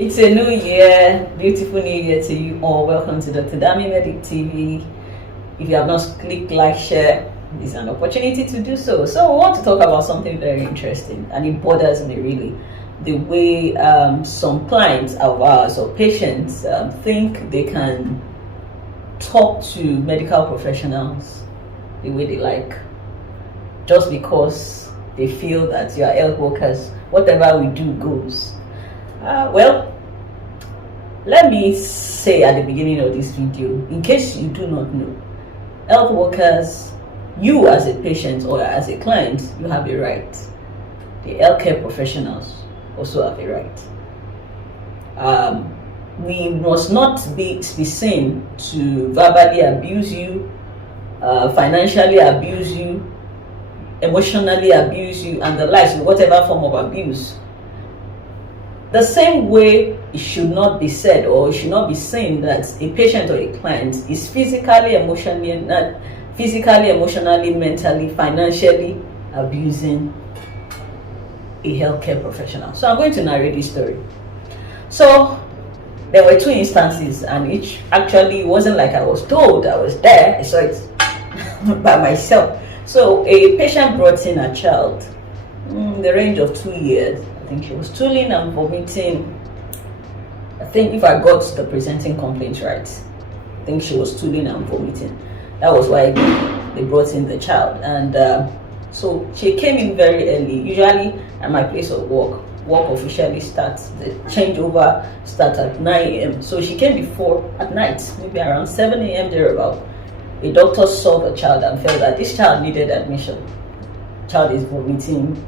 It's a new year, beautiful new year to you all. Welcome to Dr. Dami Medic TV. If you have not clicked like, share, this is an opportunity to do so. So, I want to talk about something very interesting, and it bothers me really. The way some clients of ours or patients think they can talk to medical professionals the way they like, just because they feel that you are health workers, whatever we do goes. Well, let me say at the beginning of this video, in case you do not know, health workers, you as a patient or as a client, you have a right. The healthcare professionals also have a right. We must not be seen to verbally abuse you, financially abuse you, emotionally abuse you, and the likes, whatever form of abuse. The same way it should not be said, or it should not be seen, that a patient or a client is physically, emotionally, mentally, financially abusing a healthcare professional. So I'm going to narrate this story. So there were two instances, and each actually wasn't like I was told. I was there, I saw it by myself. So a patient brought in a child in the range of 2 years. I think she was stooling and vomiting. I think if I got the presenting complaint right, I think she was stooling and vomiting. That was why they brought in the child. And so she came in very early. Usually at my place of work officially starts, the changeover starts at 9 a.m. So she came before at night, maybe around 7 a.m. thereabout. A doctor saw the child and felt that this child needed admission. Child is vomiting,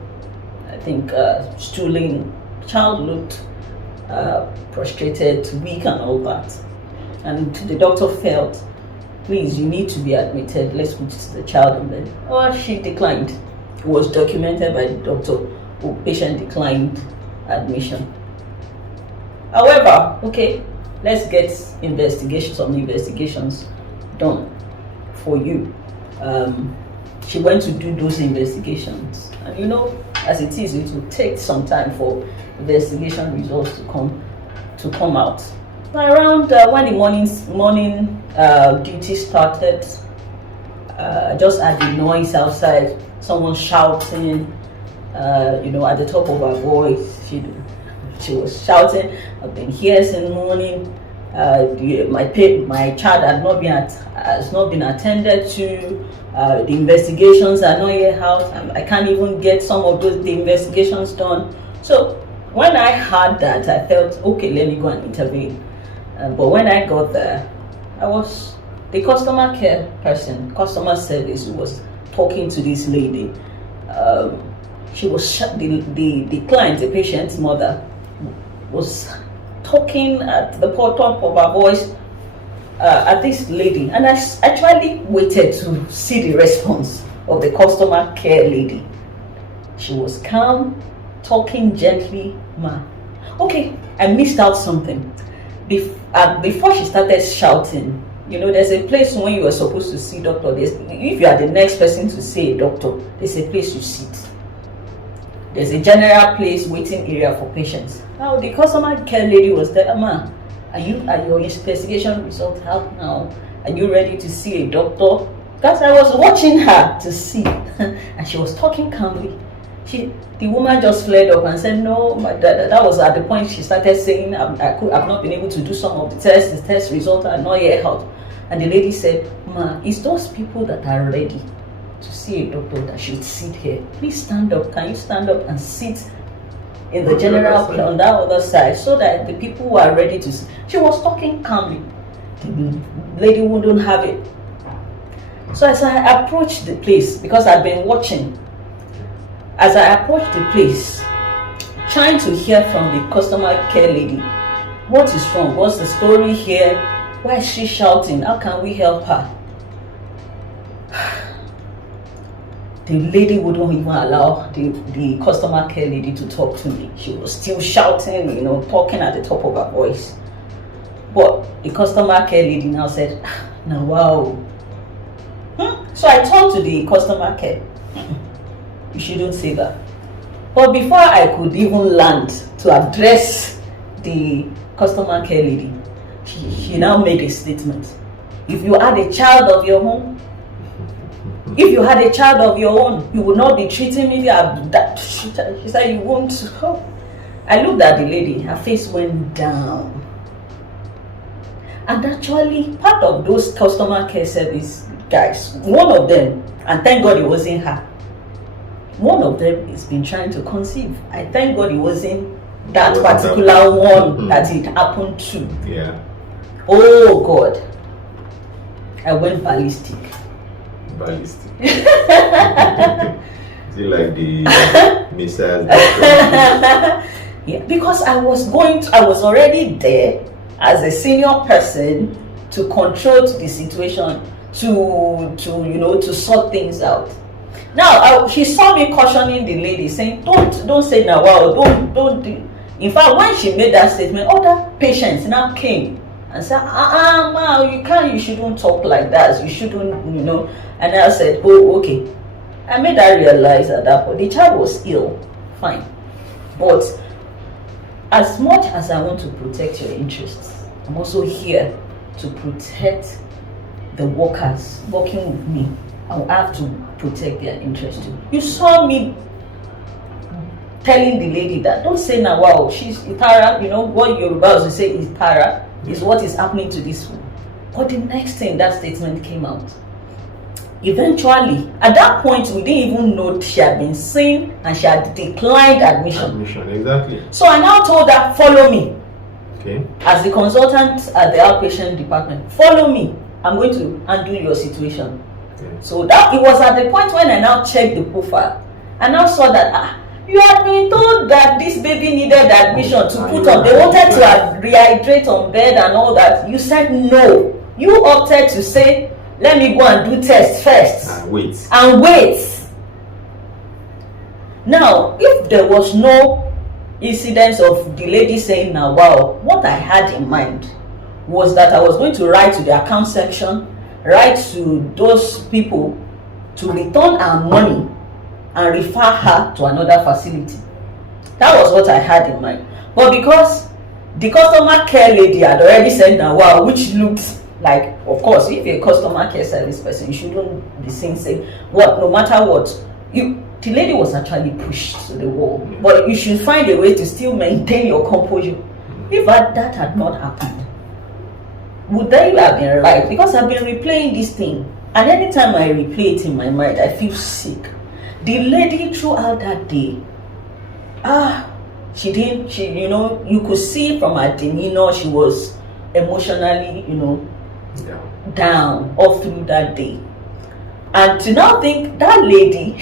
I think stooling. Child looked prostrated, weak and all that. And the doctor felt, please, you need to be admitted. Let's put the child in bed. Oh, she declined. It was documented by the doctor. The patient declined admission. However, okay, let's get some investigations done for you. She went to do those investigations, and you know, as it is, it will take some time for investigation results to come out. Around when the morning duty started, just at the noise outside, someone shouting, at the top of her voice. She was shouting, "I've been here since morning. My child has not been attended to. The investigations are not yet out. I can't even get some of the investigations done." So when I heard that, I felt, okay, let me go and intervene. But when I got there, I was the customer care person, customer service, who was talking to this lady. She was the client, the patient's mother, was talking at the top of her voice at this lady, and I actually waited to see the response of the customer care lady. She was calm, talking gently. Okay, I missed out something. Before she started shouting, there's a place when you are supposed to see doctor. If you are the next person to see a doctor, there's a place you sit. There's a general place, waiting area for patients. Now the customer care lady was there. Are your investigation results out now? Are you ready to see a doctor? Because I was watching her to see, and she was talking calmly. The woman just flared up and said, "No, that was at the point she started saying, I've not been able to do some of the tests. The test results are not yet out." And the lady said, "It's those people that are ready to see a doctor that should sit here. Please stand up. Can you stand up and sit in the general on that other side, so that the people who are ready to see." She was talking calmly. The lady wouldn't have it. So as I approached the place, because I've been watching, as I approached the place, trying to hear from the customer care lady, what is wrong? What's the story here? Why is she shouting? How can we help her? The lady wouldn't even allow the customer care lady to talk to me. She was still shouting, talking at the top of her voice. But the customer care lady now said, "Now, wow." So I turned to the customer care. You shouldn't say that. But before I could even land to address the customer care lady, she now made a statement. If you had a child of your own, you would not be treating me that. She said you won't. Oh. I looked at the lady, her face went down. And actually, part of those customer care service guys, one of them, and thank God it wasn't her, one of them has been trying to conceive. I thank God it wasn't that particular one that it happened to. Yeah. Oh God. I went ballistic. Ballistic. Is it like the missiles? Yeah, because I was already there as a senior person to control the situation, to sort things out. Now she saw me cautioning the lady, saying, "Don't say now, wow, don't." In fact, when she made that statement, other patients now came and said, ma, you shouldn't talk like that. You shouldn't, And I said, oh, okay. I made her realize at that point the child was ill, fine, but as much as I want to protect your interests, I'm also here to protect the workers working with me. I will have to protect their interests too. You saw me telling the lady that, don't say now, wow, she's Itara, what Yorubas will say is Itara, is what is happening to this one. But the next thing, that statement came out. Eventually, at that point, we didn't even know she had been seen and she had declined admission. Admission, exactly. So I now told her, follow me. Okay. As the consultant at the outpatient department, follow me. I'm going to undo your situation. Okay. So that it was at the point when I now checked the profile and now saw that you had been told that this baby needed admission to put on. They wanted to rehydrate on bed and all that. You said no. You opted to say, let me go and do tests first. And wait. Now, if there was no incidence of the lady saying now, wow, what I had in mind was that I was going to write to the account section, write to those people to return our money and refer her to another facility. That was what I had in mind. But because the customer care lady had already said now, wow, which looked like, of course, if you're a customer care service person, you shouldn't be saying what, no matter what, the lady was actually pushed to the wall. But you should find a way to still maintain your composure. If that had not happened, would they have been right? Because I've been replaying this thing, and anytime I replay it in my mind, I feel sick. The lady throughout that day, you could see from her demeanor, she was emotionally, down all through that day. And to now think that lady,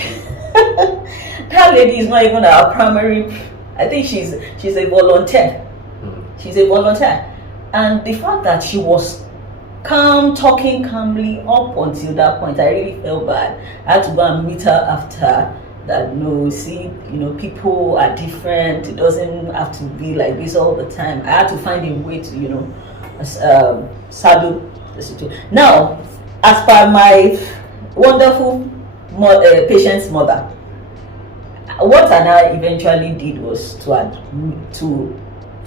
that lady is not even our primary, I think she's a volunteer. She's a volunteer. And the fact that she was calm, talking calmly up until that point, I really felt bad. I had to go and meet her after that. People are different. It doesn't have to be like this all the time. I had to find a way to, saddle the situation. Now, as per my wonderful patient's mother, what I now eventually did was for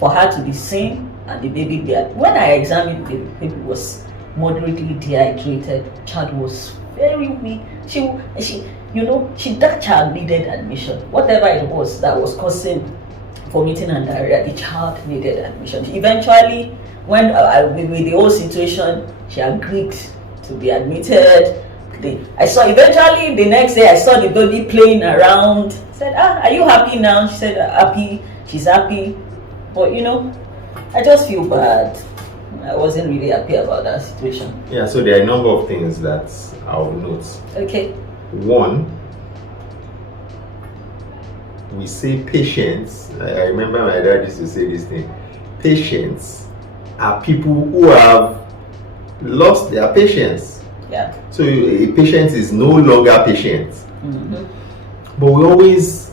her to be seen and the baby there. When I examined the baby was moderately dehydrated, child was very weak. That child needed admission. Whatever it was that was causing vomiting and diarrhea, the child needed admission. Eventually, when with the whole situation, she agreed to be admitted. Eventually the next day I saw the baby playing around. I said, are you happy now? She said, happy. She's happy. But I just feel bad. I wasn't really happy about that situation. Yeah, so there are a number of things that I'll note. Okay. One, we say patients. I remember my dad used to say this thing. Patients are people who have lost their patience. Yeah. So a patient is no longer patient. Mm-hmm. But we always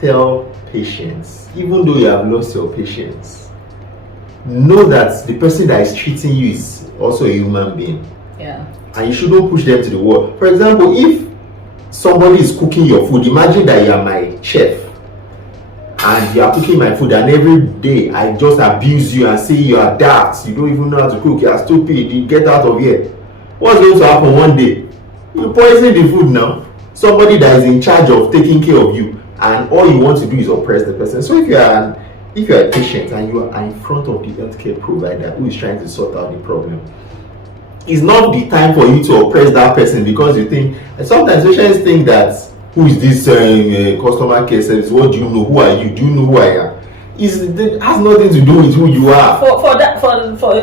tell patients, even though you have lost your patience, know that the person that is treating you is also a human being. Yeah. And you shouldn't push them to the wall. For example, if somebody is cooking your food, imagine that you are my chef and you are cooking my food, and every day I just abuse you and say you are daft, you don't even know how to cook, you are stupid, you get out of here. What's going to happen one day? You poison the food now. Somebody that is in charge of taking care of you, and all you want to do is oppress the person. So if you are a patient and you are in front of the healthcare provider who is trying to sort out the problem, it's not the time for you to oppress that person, because you think, and sometimes patients think that, who is this customer care service? What do you know? Who are you? Do you know who I am? It has nothing to do with who you are. For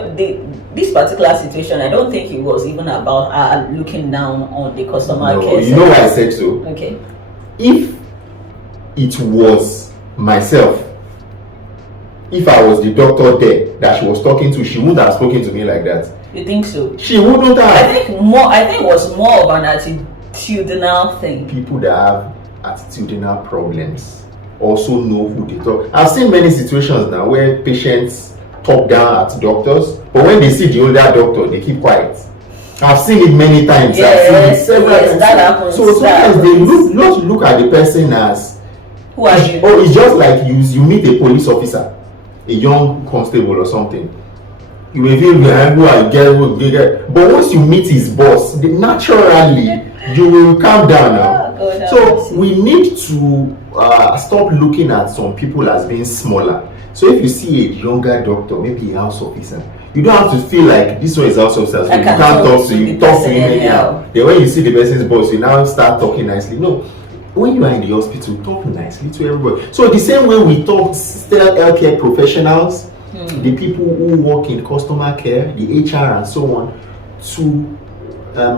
this particular situation, I don't think it was even about looking down on the customer care service. You know why I said so? Okay. If it was myself, if I was the doctor there that she was talking to, she wouldn't have spoken to me like that. You think so? She wouldn't have. I think it was more of an attitudinal thing. People that have attitudinal problems also know who they talk. I've seen many situations now where patients talk down at doctors, but when they see the older doctor, they keep quiet. I've seen it many times. Yes, that happens. So sometimes they look at the person as, who are you? Oh, it's just like you meet a police officer, a young constable or something. You may feel behind, who are you, but once you meet his boss, naturally you will calm down now. Oh, God, so we need to stop looking at some people as being smaller. So if you see a younger doctor, maybe a house officer, you don't have to feel like this one is house officer, so you can't talk to you, talk to him anyhow. Then when you see the person's boss, you now start talking nicely. No, when you are in the hospital, talk nicely to everybody. So the same way we talk still healthcare professionals, the people who work in customer care, the HR and so on, to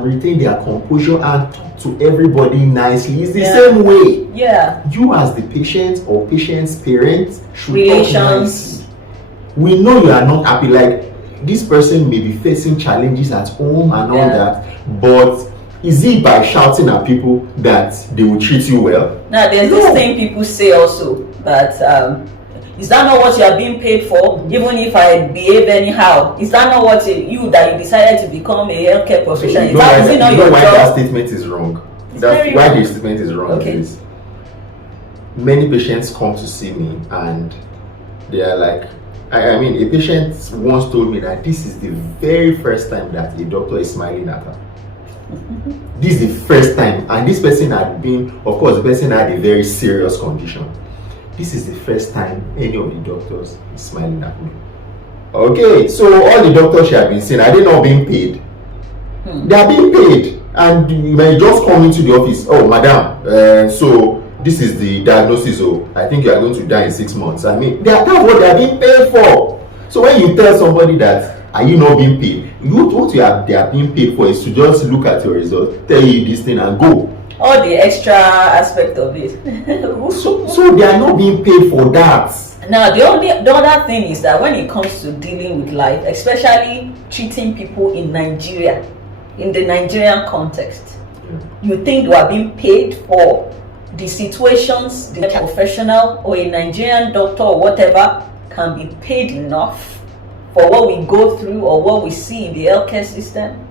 retain their composure and talk to everybody nicely. It's the same way. Yeah. You as the patient or patient's parent should Relations. talk nicely. We know you are not happy. Like, this person may be facing challenges at home and all that, but is it by shouting at people that they will treat you well? Now, there's this thing people say also, that is that not what you are being paid for? Even if I behave anyhow, is that not what you decided to become a healthcare professional? You know why that statement is wrong? That's why the statement is wrong. Okay. Is many patients come to see me and they are like, I mean, a patient once told me that this is the very first time that a doctor is smiling at her. This is the first time, and this person had been, of course, the person had a very serious condition. This is the first time any of the doctors is smiling at me. Okay, so all the doctors she had been seeing, are they not being paid? They are being paid, and you may just come into the office. Oh, madam, so this is the diagnosis. Oh, I think you are going to die in 6 months. I mean, that's what they are being paid for. So when you tell somebody that, are you not being paid? They are being paid for is to just look at your results, tell you this thing, and go. All the extra aspect of it. so they are not being paid for that. Now, the other thing is that when it comes to dealing with life, especially treating people in Nigeria, in the Nigerian context, you think you are being paid for the situations the professional or a Nigerian doctor or whatever can be paid enough for what we go through or what we see in the healthcare system?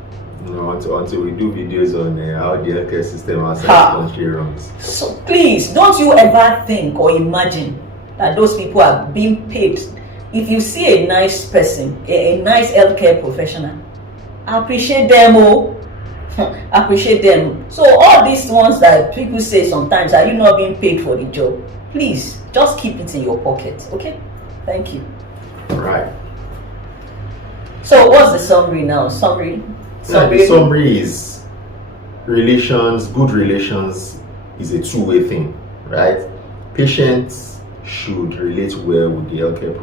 No, until we do videos on how the healthcare system outside the country runs. So please, don't you ever think or imagine that those people are being paid. If you see a nice person, a nice healthcare professional, appreciate them. Appreciate them. So all these ones that people say sometimes, are you not being paid for the job? Please, just keep it in your pocket. Okay? Thank you. All right. So what's the summary now? Summary. The summary is good relations is a two-way thing, right? Patients should relate well with the healthcare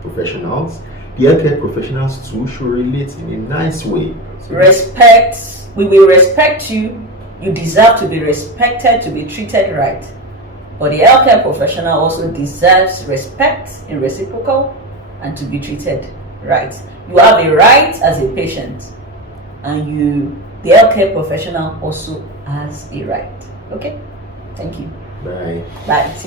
professionals. The healthcare professionals too should relate in a nice way. Respect. We will respect you. You deserve to be respected, to be treated right. But the healthcare professional also deserves respect in reciprocal and to be treated right. You have a right as a patient, and the healthcare professional also has a right. Okay? Thank you. Bye. Bye.